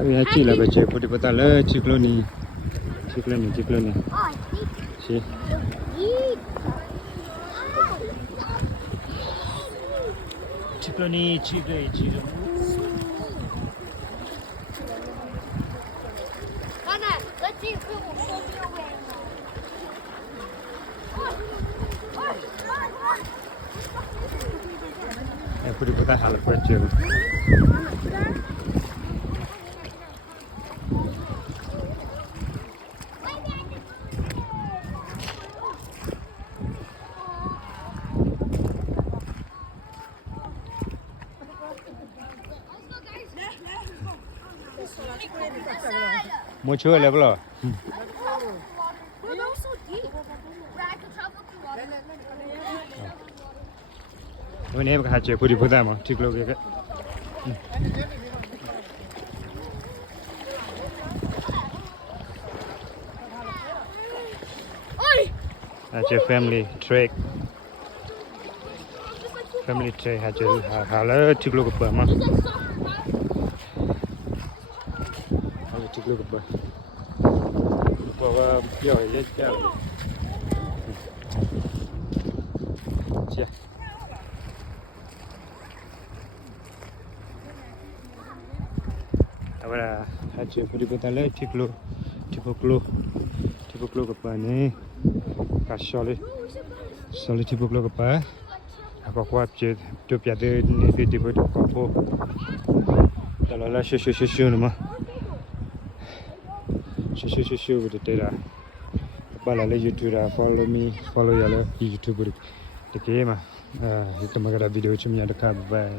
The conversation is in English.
Hari haji lah baca putih petang lah cikloni. Cikloni. Si. Cikloni. Mana? Let's see if we will show me away. Putih petang hal baca. Mau cuba level lah. We're not so deep. Where I could travel through water. Ini bukan haji putih petang mah, ciklo ke. Haji family trek. Family trek haji hala ciklo ke mah. Ciklo ke bah. Bawa biar je biar. Cia. Abang haji putih petang le ciklo ke bah ni. Kasih Solid tipe blog apa? Apa kuat je tu piada ni tipe tu kapo. Kalau lah shu nama. Shu betul dah. Bala le YouTube dah follow ya le YouTube betul. Dekay mah. Itu magara video cuma ada kabar.